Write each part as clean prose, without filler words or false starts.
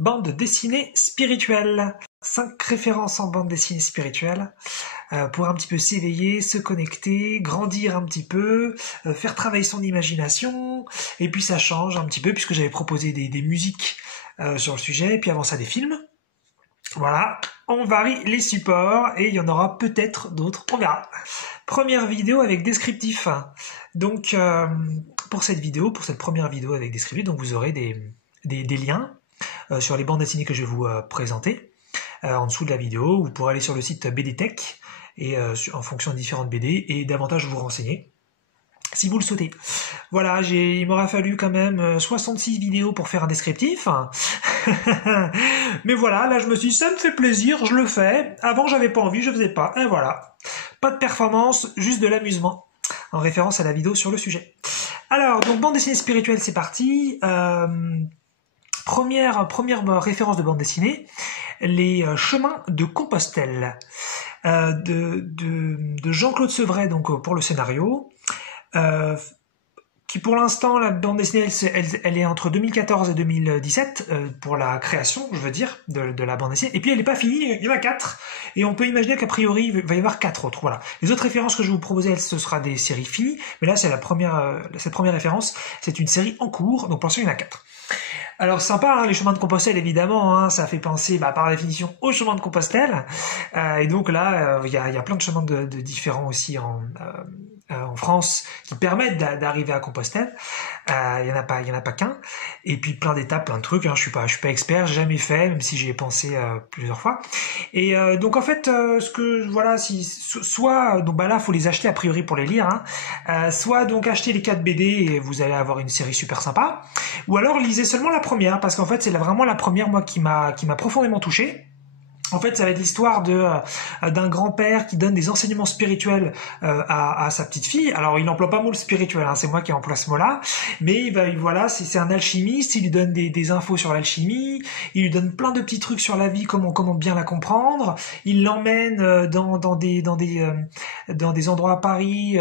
Bande dessinée spirituelle. 5 références en bande dessinée spirituelle pour un petit peu s'éveiller, se connecter, grandir un petit peu, faire travailler son imagination, et puis ça change un petit peu puisque j'avais proposé des musiques sur le sujet, et puis avant ça des films. Voilà, on varie les supports et il y en aura peut-être d'autres, on verra. Première vidéo avec descriptif. Donc pour cette vidéo, pour cette première vidéo avec descriptif, donc vous aurez des liens sur les bandes dessinées que je vais vous présenter. En dessous de la vidéo, vous pourrez aller sur le site BDTech et en fonction de différentes BD et davantage vous renseigner si vous le souhaitez. Voilà, il m'aura fallu quand même 66 vidéos pour faire un descriptif. Mais voilà, là je me suis dit, ça me fait plaisir, je le fais. Avant j'avais pas envie, je faisais pas. Et voilà. Pas de performance, juste de l'amusement. En référence à la vidéo sur le sujet. Alors, donc bande dessinée spirituelle, c'est parti. Première référence de bande dessinée, les chemins de Compostelle de Jean-Claude Sevray, donc pour le scénario, qui pour l'instant, la bande dessinée, elle est entre 2014 et 2017 pour la création, je veux dire, de la bande dessinée. Et puis elle n'est pas finie, il y en a 4, et on peut imaginer qu'a priori il va y avoir 4 autres. Voilà. Les autres références que je vais vous proposer, ce sera des séries finies, mais là c'est cette première référence, c'est une série en cours, donc pour l'instant il y en a 4. Alors sympa, hein, les chemins de Compostelle évidemment, hein, ça fait penser par définition aux chemins de Compostelle, et donc là il y a plein de chemins de différents aussi en France qui permettent d'arriver à Compostelle. Il y en a pas qu'un, et puis plein d'étapes, plein de trucs. Hein. Je suis pas expert, j'ai jamais fait, même si j'y ai pensé plusieurs fois. Et donc en fait, soit donc là faut les acheter a priori pour les lire, hein, soit donc acheter les 4 BD et vous allez avoir une série super sympa, ou alors lisez seulement la première parce qu'en fait c'est vraiment la première moi qui m'a profondément touché. En fait, ça va être l'histoire d'un grand-père qui donne des enseignements spirituels à sa petite fille. Alors, il n'emploie pas le mot spirituel, hein, c'est moi qui emploie ce mot-là. Mais voilà, c'est un alchimiste, il lui donne des infos sur l'alchimie, il lui donne plein de petits trucs sur la vie, comment bien la comprendre. Il l'emmène dans des endroits à Paris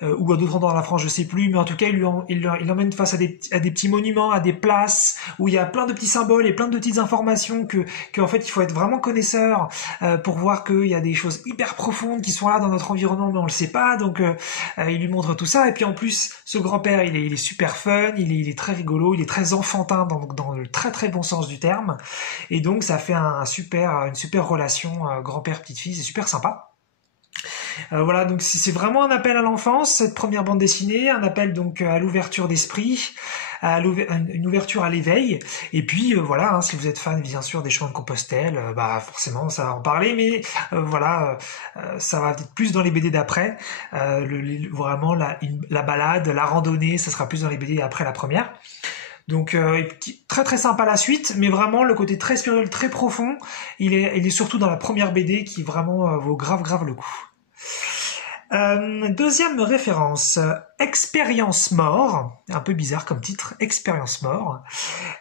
ou à d'autres endroits dans la France, je sais plus. Mais en tout cas, il l'emmène face à des petits monuments, à des places où il y a plein de petits symboles et plein de petites informations que en fait, il faut être vraiment connaisseur pour voir qu'il y a des choses hyper profondes qui sont là dans notre environnement mais on le sait pas, donc il lui montre tout ça. Et puis en plus ce grand-père il est super fun, il est très rigolo, il est très enfantin dans le très très bon sens du terme, et donc ça fait une super relation grand-père petite fille, c'est super sympa. Voilà, donc c'est vraiment un appel à l'enfance, cette première bande dessinée, un appel donc à l'ouverture d'esprit, une ouverture à l'éveil, et puis voilà, hein, si vous êtes fan bien sûr des chemins de Compostelle, forcément ça va en parler, mais ça va être plus dans les BD d'après, vraiment la balade, la randonnée, ça sera plus dans les BD après la première. Donc très très sympa la suite, mais vraiment le côté très spirituel, très profond, il est surtout dans la première BD qui vraiment vaut grave le coup. Deuxième référence, Expérience Mort, un peu bizarre comme titre, Expérience Mort,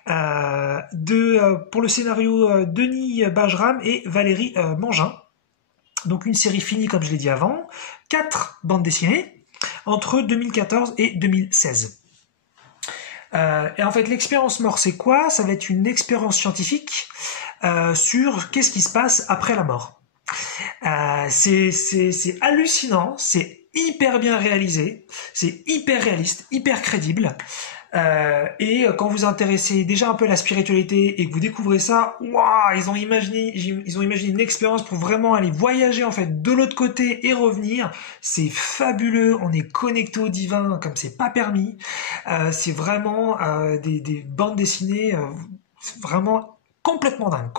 pour le scénario Denis Bajram et Valérie Mangin. Donc une série finie comme je l'ai dit avant, 4 bandes dessinées entre 2014 et 2016. Et en fait l'expérience mort c'est quoi? Ça va être une expérience scientifique sur qu'est-ce qui se passe après la mort. C'est hallucinant, c'est hyper bien réalisé, c'est hyper réaliste, hyper crédible. Et quand vous intéressez déjà un peu à la spiritualité et que vous découvrez ça, waouh, ils ont imaginé une expérience pour vraiment aller voyager en fait de l'autre côté et revenir. C'est fabuleux, on est connecté au divin comme c'est pas permis. C'est vraiment des bandes dessinées vraiment complètement dingue.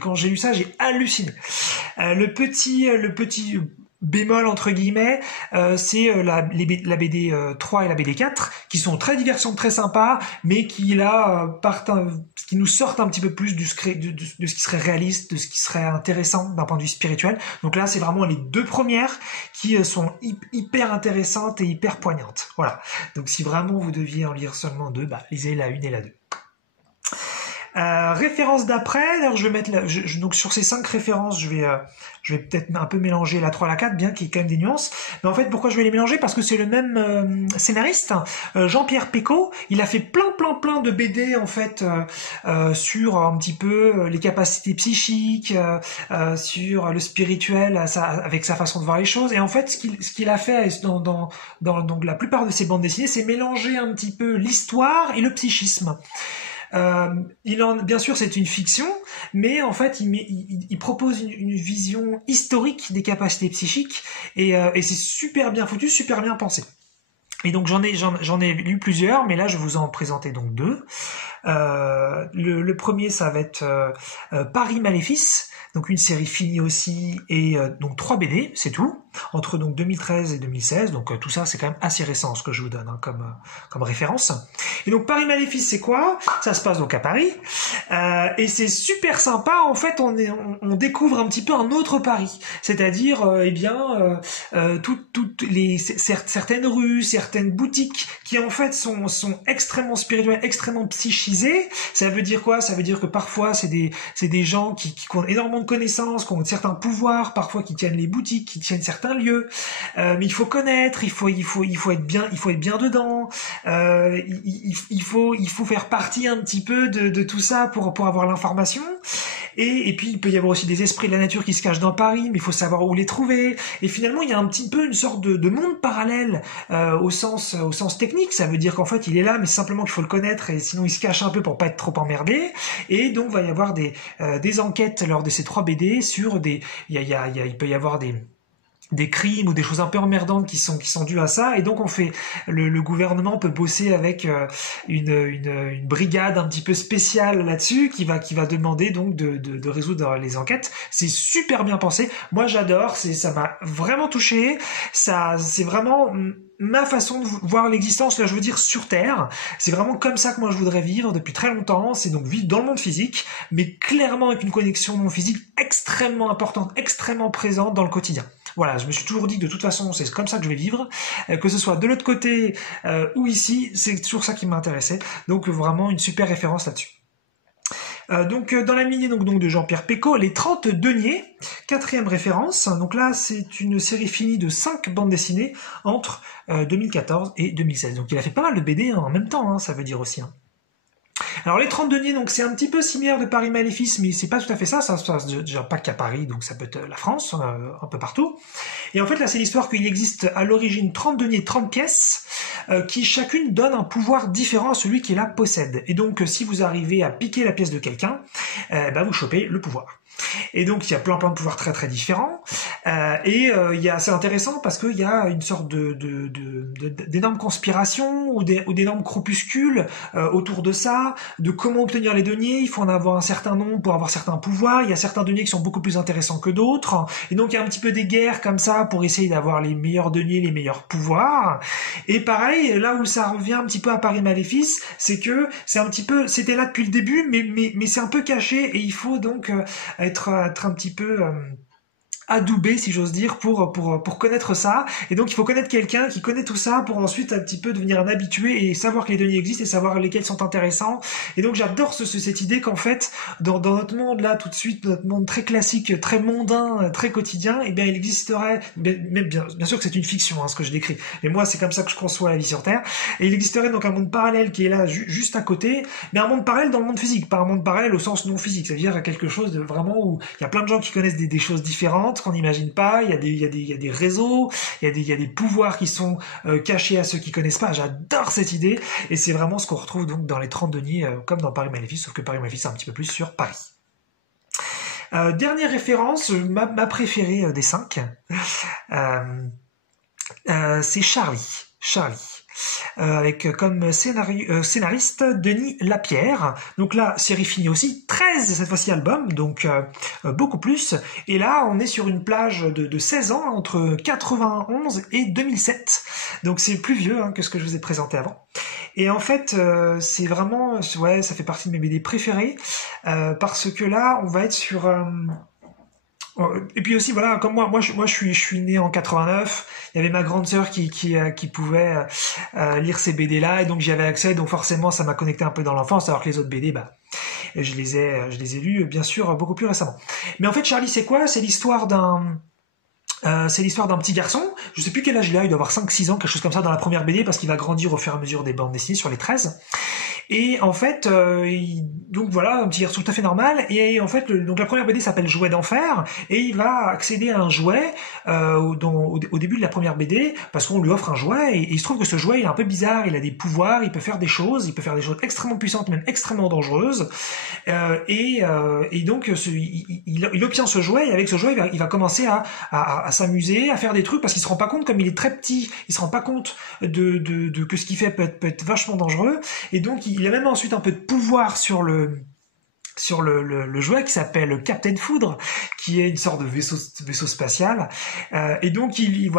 Quand j'ai lu ça, j'ai halluciné. Le petit bémol entre guillemets, c'est la BD 3 et la BD 4 qui sont très divertissantes, très sympas, mais qui là qui nous sortent un petit peu plus de ce qui serait réaliste, de ce qui serait intéressant d'un point de vue spirituel. Donc là, c'est vraiment les 2 premières qui sont hyper intéressantes et hyper poignantes. Voilà. Donc si vraiment vous deviez en lire seulement 2, lisez la 1 et la 2. Référence d'après, d'ailleurs je vais mettre donc sur ces 5 références, je vais peut-être un peu mélanger la 3 et la 4, bien qu'il y ait quand même des nuances. Mais en fait, pourquoi je vais les mélanger? Parce que c'est le même scénariste, Jean-Pierre Pecot. Il a fait plein de BD en fait sur un petit peu les capacités psychiques, sur le spirituel, avec sa façon de voir les choses. Et en fait, ce qu'il a fait dans donc la plupart de ses bandes dessinées, c'est mélanger un petit peu l'histoire et le psychisme. Bien sûr, c'est une fiction, mais en fait, il propose une vision historique des capacités psychiques et c'est super bien foutu, super bien pensé. Et donc j'en ai lu plusieurs, mais là je vous en présentais donc 2. Le premier, ça va être Paris Maléfice, donc une série finie aussi, et donc 3 BD, c'est tout, entre donc 2013 et 2016, donc tout ça c'est quand même assez récent ce que je vous donne comme référence. Et donc Paris Maléfice, c'est quoi? Ça se passe donc à Paris, et c'est super sympa, en fait on découvre un petit peu un autre Paris, c'est-à-dire certaines rues, certaines boutiques qui en fait sont extrêmement spirituelles, extrêmement psychisées. Ça veut dire quoi? Ça veut dire que parfois c'est des gens qui ont énormément de connaissances, qui ont certains pouvoirs, parfois qui tiennent les boutiques, qui tiennent certains lieux. Mais il faut connaître, il faut être bien dedans. Il faut faire partie un petit peu de tout ça pour avoir l'information. Et puis il peut y avoir aussi des esprits de la nature qui se cachent dans Paris, mais il faut savoir où les trouver. Et finalement, il y a un petit peu une sorte de monde parallèle au sens technique. Ça veut dire qu'en fait, il est là, mais simplement qu'il faut le connaître, et sinon il se cache un peu pour pas être trop emmerdé. Et donc, il va y avoir des enquêtes lors de ces 3 BD sur il peut y avoir des crimes ou des choses un peu emmerdantes qui sont dus à ça, et donc le gouvernement peut bosser avec une brigade un petit peu spéciale là-dessus qui va demander donc de résoudre les enquêtes. C'est super bien pensé, moi j'adore, ça m'a vraiment touché, ça c'est vraiment ma façon de voir l'existence, là je veux dire sur Terre, c'est vraiment comme ça que moi je voudrais vivre depuis très longtemps, c'est donc vivre dans le monde physique, mais clairement avec une connexion au monde physique extrêmement importante, extrêmement présente dans le quotidien. Voilà, je me suis toujours dit que de toute façon c'est comme ça que je vais vivre, que ce soit de l'autre côté ou ici, c'est toujours ça qui m'intéressait, donc vraiment une super référence là-dessus. Donc dans la lignée donc de Jean-Pierre Pecot, les 30 deniers, 4e référence. Donc là c'est une série finie de 5 bandes dessinées entre 2014 et 2016. Donc il a fait pas mal de BD en même temps, ça veut dire aussi. Alors les 30 deniers, donc c'est un petit peu similaire de Paris Maléfice, mais c'est pas tout à fait ça se passe déjà pas qu'à Paris, donc ça peut être la France, un peu partout. Et en fait là c'est l'histoire qu'il existe à l'origine 30 deniers, 30 pièces, qui chacune donne un pouvoir différent à celui qui la possède. Et donc si vous arrivez à piquer la pièce de quelqu'un, vous chopez le pouvoir. Et donc il y a plein de pouvoirs très très différents, c'est intéressant parce qu'il y a une sorte d'énorme conspiration ou d'énormes groupuscules autour de ça, de comment obtenir les deniers. Il faut en avoir un certain nombre pour avoir certains pouvoirs, il y a certains deniers qui sont beaucoup plus intéressants que d'autres, et donc il y a un petit peu des guerres comme ça pour essayer d'avoir les meilleurs deniers, les meilleurs pouvoirs. Et pareil, là où ça revient un petit peu à Paris Maléfice, c'est que c'était là depuis le début, mais c'est un peu caché, et il faut donc être un petit peu adoubé, si j'ose dire, pour connaître ça. Et donc il faut connaître quelqu'un qui connaît tout ça pour ensuite un petit peu devenir un habitué et savoir que les deniers existent et savoir lesquels sont intéressants. Et donc j'adore cette idée qu'en fait dans notre monde là tout de suite, notre monde très classique, très mondain, très quotidien, il existerait, même bien sûr que c'est une fiction ce que je décris, mais moi c'est comme ça que je conçois la vie sur Terre, et il existerait donc un monde parallèle qui est là juste à côté, mais un monde parallèle dans le monde physique, pas un monde parallèle au sens non physique, c'est-à-dire quelque chose de vraiment où il y a plein de gens qui connaissent des choses différentes qu'on n'imagine pas, il y a des réseaux, il y a des pouvoirs qui sont cachés à ceux qui connaissent pas. J'adore cette idée, et c'est vraiment ce qu'on retrouve donc dans les 30 deniers, comme dans Paris Maléfice, sauf que Paris Maléfice c'est un petit peu plus sur Paris. Dernière référence, ma préférée des 5, c'est Charlie. Avec comme scénariste Denis Lapierre. Donc là, série finie aussi, 13 cette fois-ci albums, donc beaucoup plus. Et là, on est sur une plage de 16 ans, entre 91 et 2007. Donc c'est plus vieux que ce que je vous ai présenté avant. Et en fait, c'est vraiment, ça fait partie de mes BD préférées, parce que là, on va être sur... Et puis aussi voilà, comme moi je suis né en 89, il y avait ma grande sœur qui pouvait lire ces BD là, et donc j'y avais accès, donc forcément ça m'a connecté un peu dans l'enfance, alors que les autres BD et je les ai lus bien sûr beaucoup plus récemment. Mais en fait, Charlie, c'est quoi? C'est l'histoire d'un petit garçon, je sais plus quel âge il a, il doit avoir 5-6 ans, quelque chose comme ça dans la première BD, parce qu'il va grandir au fur et à mesure des bandes dessinées sur les 13. Et en fait, donc voilà, un petit garçon tout à fait normal. Et en fait, donc la première BD s'appelle Jouet d'enfer, et il va accéder à un jouet au début de la première BD, parce qu'on lui offre un jouet, et il se trouve que ce jouet il est un peu bizarre, il a des pouvoirs, il peut faire des choses extrêmement puissantes, même extrêmement dangereuses. Et donc il obtient ce jouet, et avec ce jouet il va commencer à s'amuser, à faire des trucs, parce qu'il se rend pas compte, comme il est très petit, il se rend pas compte de que ce qu'il fait peut être vachement dangereux, et donc il a même ensuite un peu de pouvoir sur le jouet qui s'appelle Captain Foudre, qui est une sorte de vaisseau spatial. Et donc il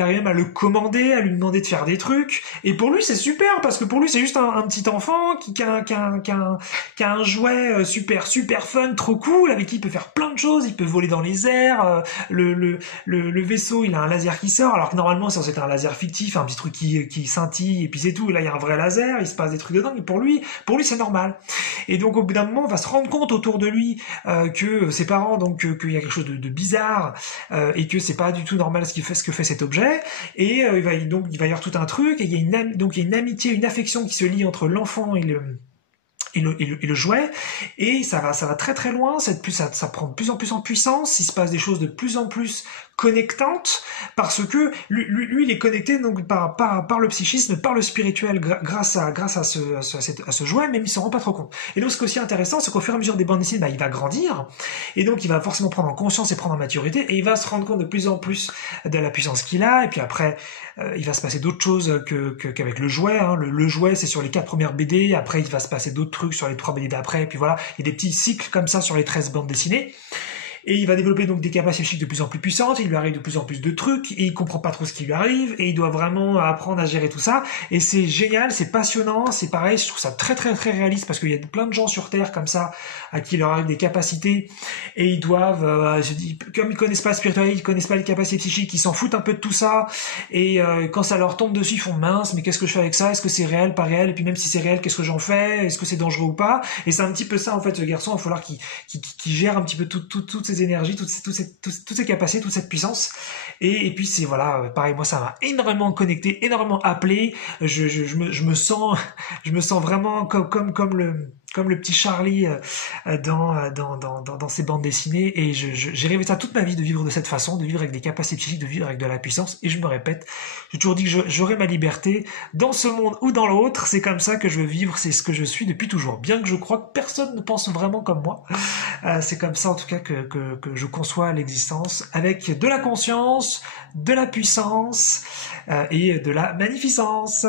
arrive même à le commander, à lui demander de faire des trucs. Et pour lui c'est super, parce que pour lui c'est juste un petit enfant qui a un jouet super fun, trop cool, avec qui il peut faire plein de choses. Il peut voler dans les airs. Le vaisseau il a un laser qui sort, alors que normalement c'est censé être un laser fictif, un petit truc qui scintille, et puis c'est tout. Et là il y a un vrai laser, il se passe des trucs dedans. Mais pour lui c'est normal. Et donc au bout d'un moment va se rendre compte autour de lui que ses parents, donc qu'il y a quelque chose de bizarre, et que c'est pas du tout normal ce que fait cet objet, et il va y avoir tout un truc, et il y a une amitié, une affection qui se lie entre l'enfant et le jouet, et ça va très très loin, ça prend de plus en plus en puissance, il se passe des choses de plus en plus connectantes, parce que lui il est connecté donc par le psychisme, par le spirituel, grâce à ce jouet, même il s'en rend pas trop compte. Et donc ce qui est aussi intéressant, c'est qu'au fur et à mesure des bandes dessinées, il va grandir, et donc il va forcément prendre en conscience et prendre en maturité, et il va se rendre compte de plus en plus de la puissance qu'il a, et puis après il va se passer d'autres choses qu'avec le jouet, hein. Le jouet c'est sur les 4 premières BD, après il va se passer d'autres trucs sur les 3 BD d'après, et puis voilà, il y a des petits cycles comme ça sur les 13 bandes dessinées. Et il va développer donc des capacités psychiques de plus en plus puissantes, il lui arrive de plus en plus de trucs, et il comprend pas trop ce qui lui arrive, et il doit vraiment apprendre à gérer tout ça, et c'est génial, c'est passionnant, c'est pareil, je trouve ça très très très réaliste, parce qu'il y a plein de gens sur Terre comme ça, à qui il leur arrive des capacités, et ils doivent, comme ils connaissent pas le spirituel, ils connaissent pas les capacités psychiques, ils s'en foutent un peu de tout ça, et quand ça leur tombe dessus, ils font mince, mais qu'est-ce que je fais avec ça, est-ce que c'est réel, pas réel, et puis même si c'est réel, qu'est-ce que j'en fais, est-ce que c'est dangereux ou pas, et c'est un petit peu ça en fait, ce garçon, il va falloir qu'il gère un petit peu toutes ces énergies, toutes ces capacités, toute cette puissance, et puis c'est voilà, pareil, moi ça m'a énormément connecté, énormément appelé, je me sens vraiment comme le petit Charlie dans ces bandes dessinées, et j'ai rêvé ça toute ma vie, de vivre de cette façon, de vivre avec des capacités psychiques, de vivre avec de la puissance, et je me répète, j'ai toujours dit que j'aurai ma liberté dans ce monde ou dans l'autre, c'est comme ça que je veux vivre, c'est ce que je suis depuis toujours, bien que je crois que personne ne pense vraiment comme moi, c'est comme ça en tout cas que je conçois l'existence, avec de la conscience, de la puissance et de la magnificence.